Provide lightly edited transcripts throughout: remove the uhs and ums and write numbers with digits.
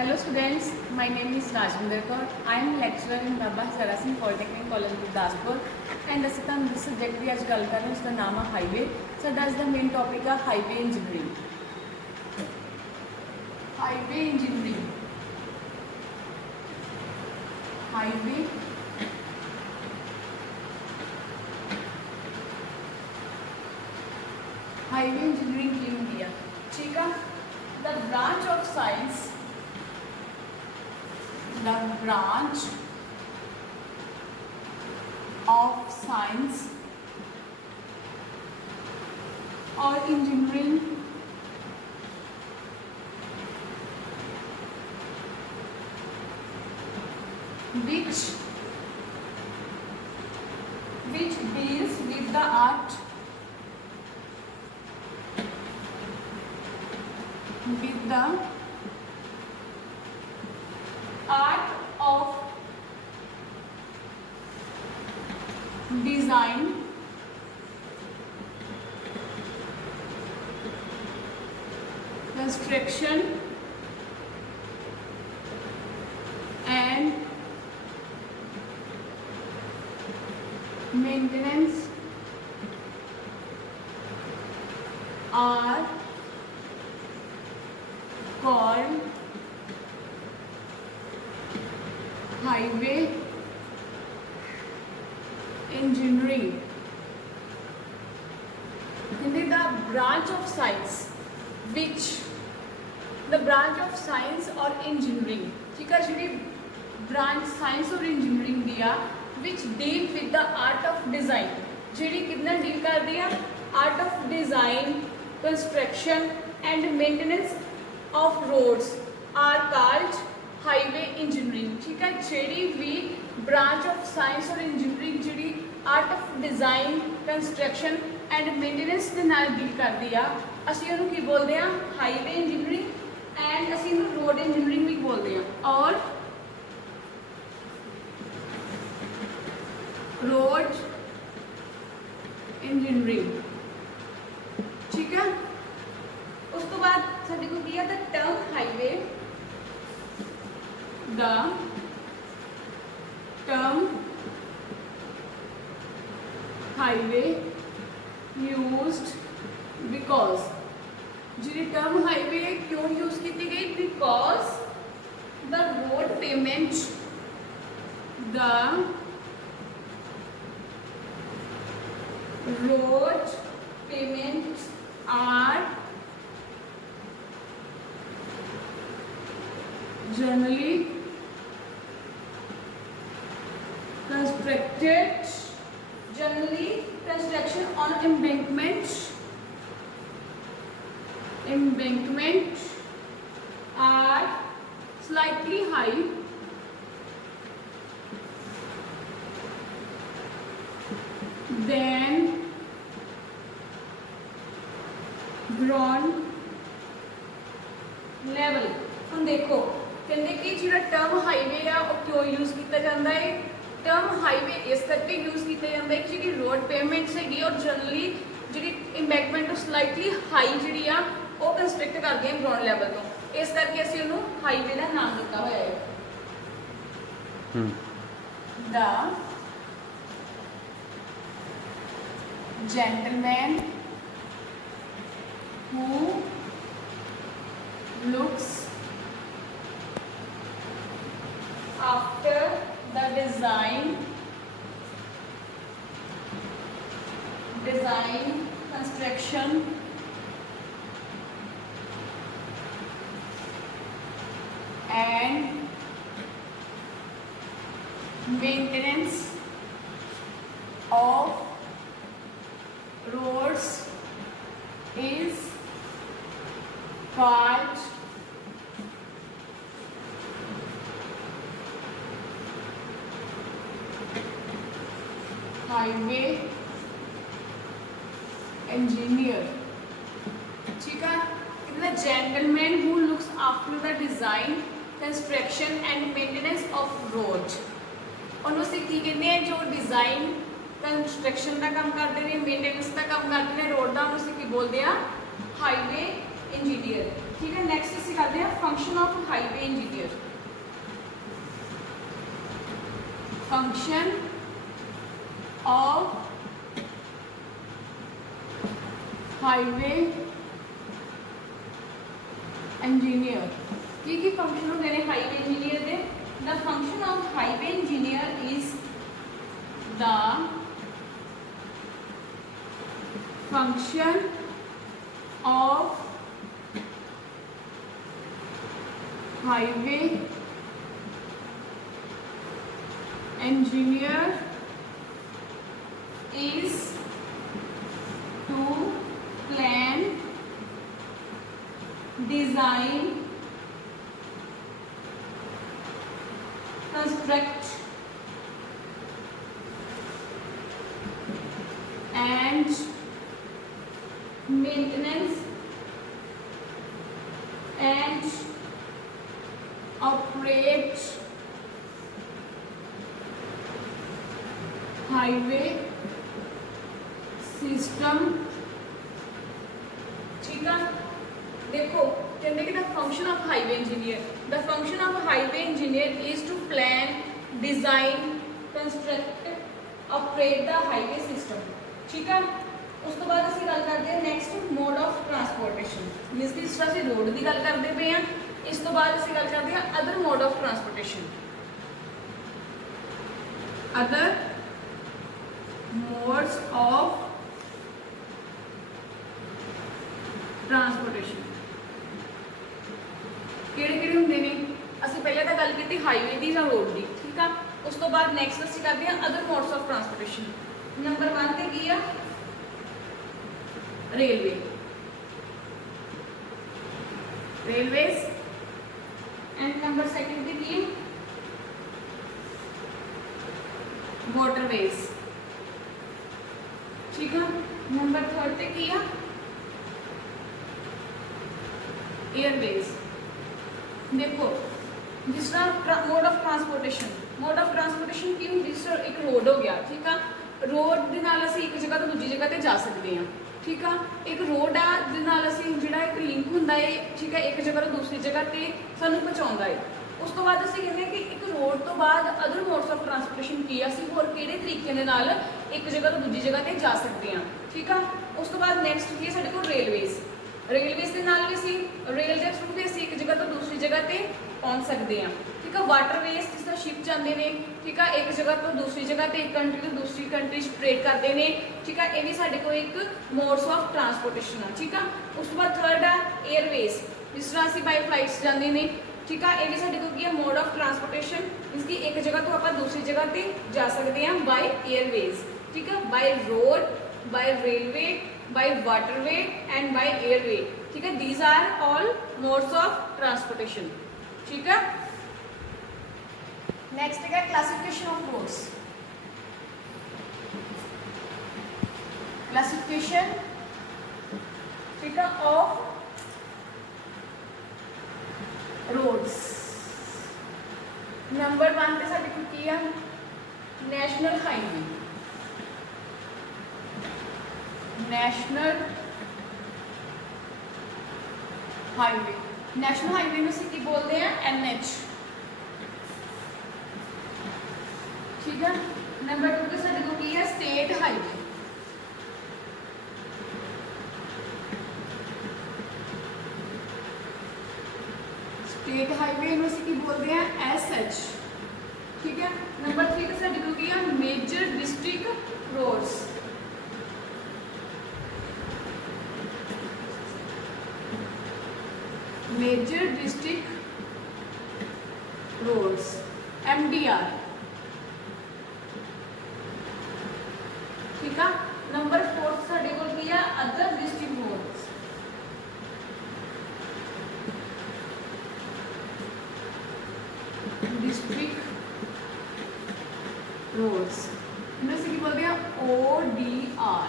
Hello students, my name is Rajvinder Kaur. I am lecturer in Baba Sara Singh Polytechnic College Gurdaspur and ਅਸੀਂ ਤੁਹਾਨੂੰ ਜਿਸ subject ਦੀ ਅੱਜ ਗੱਲ ਕਰ ਰਹੇ ਉਸ ਦਾ ਨਾਮ ਹੈ ਹਾਈਵੇ। ਸਾਡਾ ਅੱਜ ਦਾ ਮੇਨ ਟੌਪਿਕ ਹੈ highway engineering. Highway engineering highway highway engineering ਕੀ ਹੁੰਦੀ ਹੈ? ਠੀਕ ਆ, the branch of science or engineering which deals with the art of design, construction and maintenance are called highway engineering. The branch of science or engineering, ठीक है जी, branch science और engineering दिया which deal with the art of design, जी कितना deal कर दिया art of design, construction and maintenance of roads are called highway engineering। ठीक है, जी भी ब्रांच ऑफ साइंस और इंजीनियरिंग जी art of design construction and maintenance के नाल डील करती है, असीं उहनूं की बोलते हैं हाईवे इंजीनियरिंग एंड असीं उहनूं रोड इंजीनियरिंग भी बोलते हैं और रोड इंजीनियरिंग। ठीक है, उस तो बाद साडे कोल की है the term highway, the term highway used because जी term highway क्यों यूज की गई? Because the road payments are generally construction on embankment are slightly high than ground level। हम देखो कहते कि जो टर्म हाईवे आ क्यों यूज किया जाता है? टर्म हाईवे इस करके यूज किया जाता है कि जी रोड पेमेंट्स हैगी और जनरली जी इंबैंकमेंट स्लाइटली हाई जी वो कंस्ट्रक्ट करते हैं ग्राउंड लैवल तो, इस करके असीं उन्होंने हाईवे का नाम दिता हुआ है। The gentleman who looks after the design, construction and maintenance of roads is called highway engineer. ठीक है, इतना gentleman who looks after the design construction and maintenance of road, उन्होंने से की कहते हैं जो डिजाइन कंस्ट्रक्शन का काम करते हैं, मेंटेनेंस का काम करते हैं रोड का, उन्होंने की बोलते हैं हाईवे इंजीनियर। ठीक है, नेक्स्ट ਅਸੀਂ ਕਰਦੇ ਹਾਂ function of highway engineer. Function of highway engineer की फंक्शन होंगे ने हाईवे इंजीनियर के the function of highway engineer is the function of highway engineer is to plan, design, construct and maintenance and operate highway system. ठीक है, देखो कहते कि the function of highway engineer, the function of highway engineer is to plan, design, construct, operate the highway system. ठीक है, उस तो बाद ਅਸੀਂ ਗੱਲ ਕਰਦੇ ਹਾਂ next mode of transportation. Means ਕਿ ਜਿਸ ਤਰ੍ਹਾਂ ਅਸੀਂ ਰੋਡ ਦੀ ਗੱਲ ਕਰਦੇ ਪਏ ਹਾਂ, ਇਸ ਤੋਂ ਬਾਅਦ ਅਸੀਂ ਗੱਲ ਕਰਦੇ ਹਾਂ other mode of transportation. Other modes of transportation ਕਿਹੜੇ ਹੁੰਦੇ ਨੇ? ਅਸੀਂ ਪਹਿਲਾਂ ਤਾਂ ਗੱਲ ਕੀਤੀ ਹਾਈਵੇ ਦੀ ਜਾਂ ਰੋਡ ਦੀ। ਠੀਕ ਆ, ਉਸ ਤੋਂ ਬਾਅਦ ਨੈਕਸਟ ਅਸੀਂ ਕਰਦੇ ਹਾਂ other modes of transportation. Number 1 ਤੇ ਕੀ ਆ? Railway, railways. ਐਂਡ ਨੰਬਰ 2 ਤੇ ਕੀ ਹੈ? ਵਾਟਰਵੇਜ਼। ठीक है, नंबर 3 पे किया एयरवेज। देखो जिस तरह मोड ऑफ ट्रांसपोर्टेशन की हुंदी, जिस तरह एक रोड हो गया। ठीक है, रोड दे नाल असीं एक जगह तो दूजी जगह ते जा सकते हैं। ठीक है, एक रोड आ दे नाल असीं जिहड़ा एक लिंक हुंदा है। ठीक है, एक जगह तो दूसरी जगह ते सानूं पहुंचाउंदा है। उस तो बाद ਅਸੀਂ ਕਹਿੰਦੇ ਕਿ ਇੱਕ ਰੋਡ ਤੋਂ ਬਾਅਦ ਅਦਰ ਮੋਡਸ ਆਫ ਟਰਾਂਸਪੋਰਟੇਸ਼ਨ ਕੀ ਆ, ਅਸੀਂ ਹੋਰ ਕਿਹੜੇ ਤਰੀਕੇ ਦੇ ਨਾਲ ਇੱਕ ਜਗ੍ਹਾ ਤੋਂ ਦੂਜੀ ਜਗ੍ਹਾ ਤੇ ਜਾ ਸਕਦੇ ਹਾਂ। ਠੀਕ ਆ, ਉਸ ਤੋਂ ਬਾਅਦ ਨੈਕਸਟ ਕੀ ਹੈ ਸਾਡੇ ਕੋਲ? ਰੇਲਵੇਜ਼। ਰੇਲਵੇਜ਼ ਦੇ ਨਾਲ ਵੀ ਅਸੀਂ ਰੇਲ ਦੇ ਥਰੂ ਵੀ ਅਸੀਂ ਇੱਕ ਜਗ੍ਹਾ ਤੋਂ ਦੂਸਰੀ ਜਗ੍ਹਾ ਤੇ ਪਹੁੰਚ ਸਕਦੇ ਹਾਂ। ਠੀਕ ਆ, ਵਾਟਰਵੇਜ਼ ਜਿਸ ਤਰ੍ਹਾਂ ਸ਼ਿਪ ਜਾਂਦੇ ਨੇ। ਠੀਕ ਆ, ਇੱਕ ਜਗ੍ਹਾ ਤੋਂ ਦੂਸਰੀ ਜਗ੍ਹਾ ਤੇ, ਇੱਕ ਕੰਟਰੀ ਤੋਂ ਦੂਸਰੀ ਕੰਟਰੀ 'ਚ ਟ੍ਰੇਡ ਕਰਦੇ ਨੇ। ਠੀਕ ਆ, ਇਹ ਵੀ ਸਾਡੇ ਕੋਲ ਇੱਕ ਮੋਡਸ ਆਫ ਟਰਾਂਸਪੋਰਟੇਸ਼ਨ ਆ। ਠੀਕ ਆ, ਉਸ ਤੋਂ ਬਾਅਦ 3rd ਆ 에ਅਰਵੇਜ਼, ਜਿਸ ਤਰ੍ਹਾਂ ਅਸੀਂ ਬਾਈ ਫਲਾਈਟਸ ਜਾਂਦੇ ਨੇ। ठीक है, ये भी साडे कोल की है मोड ऑफ ट्रांसपोर्टेशन, इसकी एक जगह तो आप दूसरी जगह पे जा सकते हैं बाय एयरवेज। ठीक है, by road, by railway, by waterway and by airway. ठीक है, these are all modes of transportation. ठीक है, नेक्स्ट है क्लासिफिकेशन ऑफ रोड्स। क्लासिफिकेशन ठीक है ऑफ रोड्स। नंबर 1 पे साडे कोल की है? National highway. National highway, national highway में की बोलते हैं NH। ठीक है, नंबर 2 पे साडे कोल की है? State highway. स्टेट हाईवे इन्होंने की बोलते हैं SH। ठीक है, नंबर 3 पे साडे कोल की है? Major district roads. Major district roads MDR। ठीक है, नंबर 4 साडे कोल की है? Other district roads. District roads इन्हें की बोलते हैं ODR।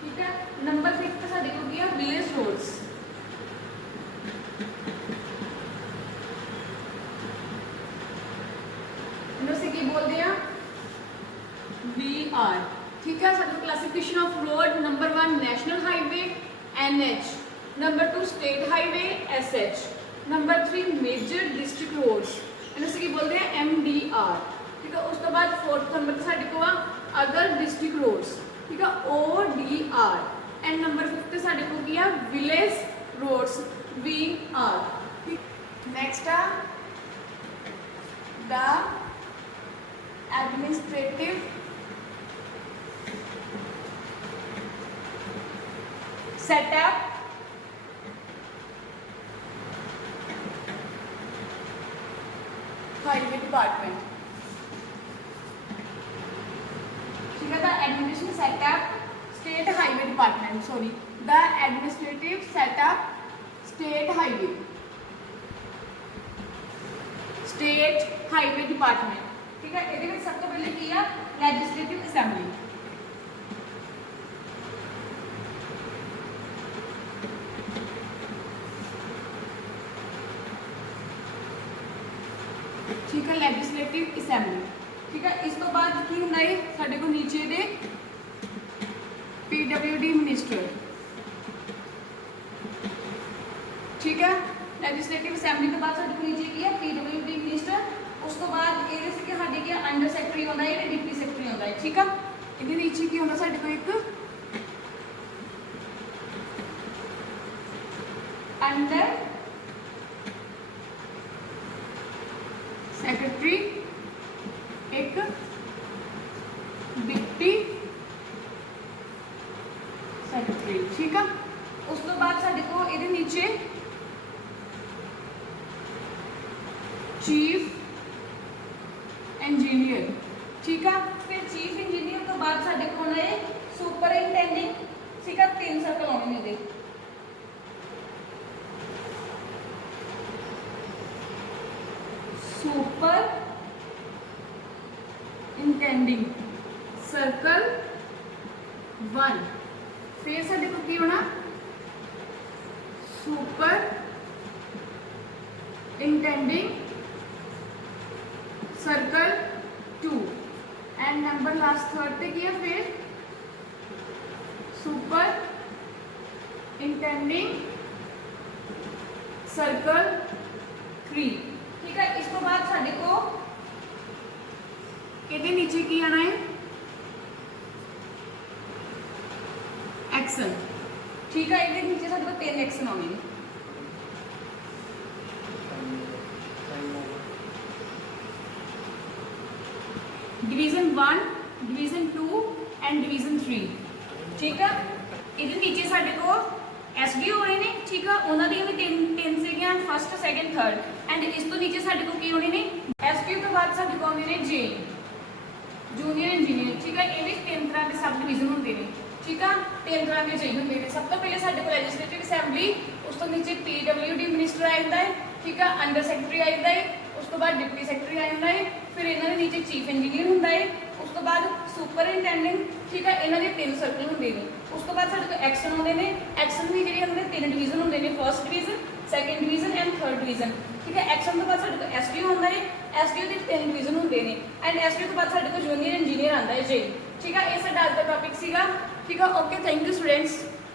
ठीक है, नंबर 5 पे साडे कोल की है? Village roads. इन्हें की बोलते हैं? VR। ठीक है, साडे classification of road. Number 1 national highway NH, number 2 state highway SH, number 3 major district roads इन्हें की बोलते हैं MDR। ठीक है, उस तो तो बाद 4th नंबर ते साडे को अदर डिस्ट्रिक्ट रोड्स, ठीक है, ODR। एंड नंबर 5 ते साडे को की आ village roads, VR। Next uh the administrative setup highway department, ठीक है, the administration setup state highway department, sorry, the administrative setup state highway department, ठीक है। ये सब तो पहले की है लेजिस्लेटिव असेंबली, ठीक है, लेजिस्लेटिव असेंबली, ठीक है। इस तो बाद की होंदा है साडे को नीचे दे PWD मिनिस्टर, ठीक है। लेजिस्लेटिव असेंबली तो बाद साडे को नीचे की है PWD मिनिस्टर। उस तो बाद ये से कि साडे के अंडर सैकटरी होंदा है, डिप्टी सैकटरी होंदा है, ठीक है। इहदे नीचे की होंदा साडे को एक अंडर सैकटरी, एक डिप्टी सैकटरी, ठीक है। उस तो बाद साडे को इहदे नीचे चीफ इंजीनियर, ठीक है। फिर चीफ इंजीनियर तो बाद साडे को होना है सुपरिंटेंडिंग, ठीक है। 3 सर्कल आने ने दे, सुपर इंटेंडिंग सर्कल 1। फिर साडे को की होना super intending circle 2। And number last 3rd पे की है फिर सुपर इंटेंडिंग सर्कल 3, ठीक है। इस तो बाद साडे को इहदे नीचे की आना है एक्शन, ठीक है। इहदे नीचे साडे को 3 एक्शन आने हैं, डिवीजन 1, डिवीजन 2 एंड डिवीजन 3, ठीक है। इहदे नीचे साडे को SDO होने ने, ठीक है। उन्होंने भी 3 से गया, 1st 2nd 3rd। एंड इस तो नीचे साडे को की होने ने SDO तो बाद साडे को आने ने J जूनियर इंजीनियर, ठीक है। ये भी 3 तरह के सब डिवीजन होंगे ने, ठीक है। 3 तरह के चाहिए होंगे ने। सब तो पहले साडे को लेजिस्लेटिव असेंबली, उस तो नीचे PWD मिनिस्टर आ जाता है, ठीक है। अंडर सैकटरी आ जाता है, उस तो बाद डिप्टी सैकटरी आ जाता है। फिर इन्होंने नीचे चीफ इंजीनियर होंदा है, उस तो बाद सुपरिंटेंडेंट, ठीक है। इन्होंने 3 सर्कल होंगे ने। उस तो बाद साडे को एक्शन होंगे ने। एक्शन भी जिहड़े होंगे 3 डिवीजन होंगे ने, 1st division, 2nd division and 3rd division, ठीक है। एक्शन तो बाद साडे को SDO होंदा है, SDO के 3 डिवीजन होंगे ने। एंड SDO तो बाद साडे को जूनियर इंजीनियर आंदा है J, ठीक है। ये साडा आज का टॉपिक सीगा, ठीक है। Okay, thank you students.